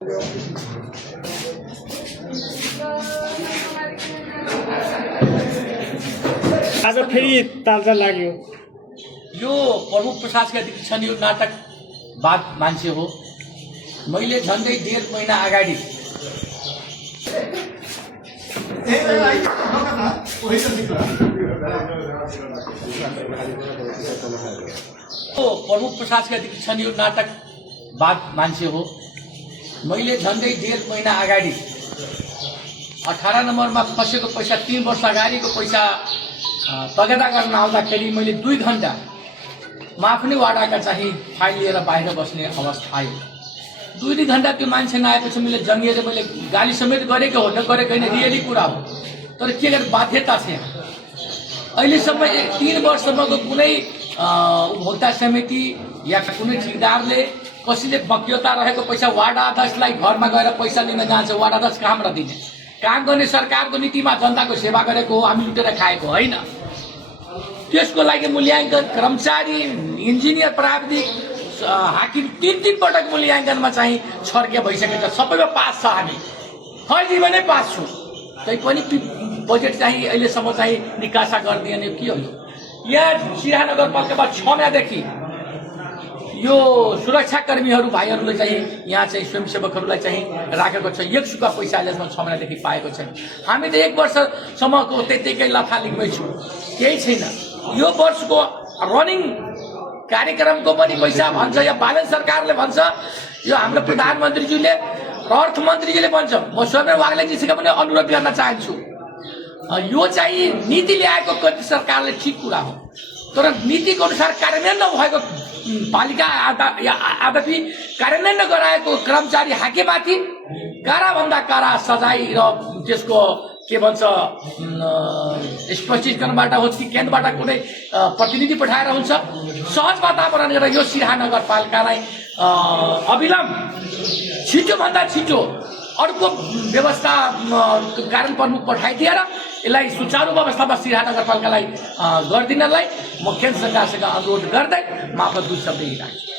आज फेरि ताजा लाग्यो। यो प्रमुख प्रसादका छन् यो नाटक बाद मान्छे हो। मैले झन्डै 1.5 महिना अगाडि प्रमुख प्रसादका छन् यो नाटक बाद मान्छे हो। मैले झन्डै 1.5 महिना अगाडि 18 नम्बरमा फसेको पैसा 3 वर्ष अगाडिको पैसा तगेदा गर्न आउँदाखेरि मैले 2 घण्टा आफ्नै वाडाका चाहिँ फाइल लिएर बाहिर बस्ने अवस्था आयो। 2 घण्टा त्यो मान्छे नआएपछि मैले जङ्गिएर मैले गाली समेत गरेको हो, नगरेको होइन, रियली कुरा हो। तर के गर्ने बाध्यता छ यहाँ। अहिलेसम्म 3 वर्षसम्मको कुनै उपभोक्ता समिति या कुनै ठेकेदारले कसैले बक्यता रहेको पैसा वार्ड अध्यक्षलाई घरमा गएर पैसा लिन जान्छ। वार्ड अध्यक्ष कहाँबाट दिने? काम गर्ने सरकारको नीतिमा जनताको सेवा गरेको हो, हामी लुटेर खाएको होइन। त्यसको लागि मूल्याङ्कन कर्मचारी, इन्जिनियर, प्राविधिक, हाकिम 3 पटक मूल्याङ्कनमा चाहिँ छर्के भइसकेको छ। सबैमा पास छ, हामी खैदी भने पास छु। तैपनि बजेट चाहिँ अहिलेसम्म चाहिँ निकासा गरिदिएन। के हो यो? यहाँ सिराहा नगरपालिकामा 6 महिनादेखि यो सुरक्षाकर्मीहरू भाइहरूले चाहिँ यहाँ चाहिँ स्वयंसेवकहरूलाई चाहिँ राखेको छ। 1 सुका पैसा अहिलेसम्म 6 महिनादेखि पाएको छैन। हामी त 1 वर्षसम्मको त्यतिकै लथालिङमै छु, केही छैन। यो वर्षको रनिङ कार्यक्रमको पनि पैसा भन्छ या बालन सरकारले भन्छ, यो हाम्रो प्रधानमन्त्रीज्यूले र अर्थमन्त्रीजीले भन्छ। म स्वयं वाग्लेजीसँग पनि अनुरोध गर्न चाहन्छु, यो चाहिँ नीति ल्याएको कति सरकारले ठिक कुरा हो, तर नीतिको अनुसार कार्यान्वयन नभएको पालिका आदपि कार्यान्वयन नगराएको कर्मचारी हाकिममाथि काराभन्दा कारा सजाय र त्यसको के भन्छ स्पष्टीकरणबाट होस् कि केन्द्रबाट कुनै प्रतिनिधि पठाएर हुन्छ। सहज वातावरण गरेर यो सिराहा नगरपालिकालाई अविलम्ब छिटोभन्दा छिटो अर्को व्यवस्था कारण प्रमुख पठाइदिएर यसलाई सुचारू अवस्थामा सिराहा नगरपालिकालाई गरिदिनलाई म केन्द्र सरकारसँग अनुरोध गर्दै म आफ्नो 2 शब्द यही राख्छु।